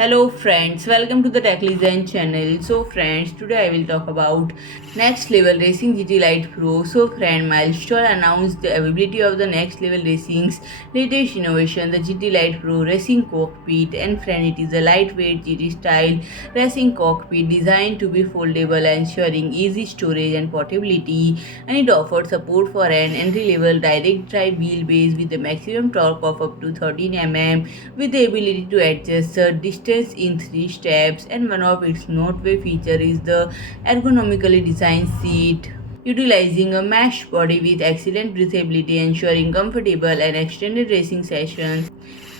Hello friends, welcome to the Tech Design channel. So friends, today I will talk about next level racing GTLite Pro. So friend, Milestone announced the availability of the next level racing's latest innovation, the GTLite Pro Racing Cockpit. And friend, it is a lightweight GT style racing cockpit designed to be foldable, ensuring easy storage and portability. And it offers support for an entry-level direct drive wheelbase with a maximum torque of up to 13 mm, with the ability to adjust the distance in 3 steps. And one of its noteworthy features is the ergonomically designed seat, utilizing a mesh body with excellent breathability, ensuring comfortable and extended racing sessions.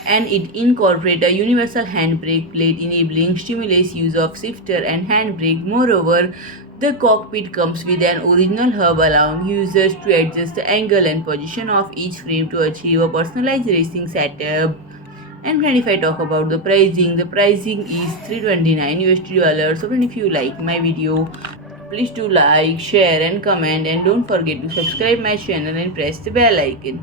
And it incorporates a universal handbrake plate, enabling seamless use of shifter and handbrake. Moreover, the cockpit comes with an original hub allowing users to adjust the angle and position of each frame to achieve a personalized racing setup. And friend, if I talk about the pricing is $329. So friend, if you like my video, please do like, share and comment, and don't forget to subscribe my channel and press the bell icon.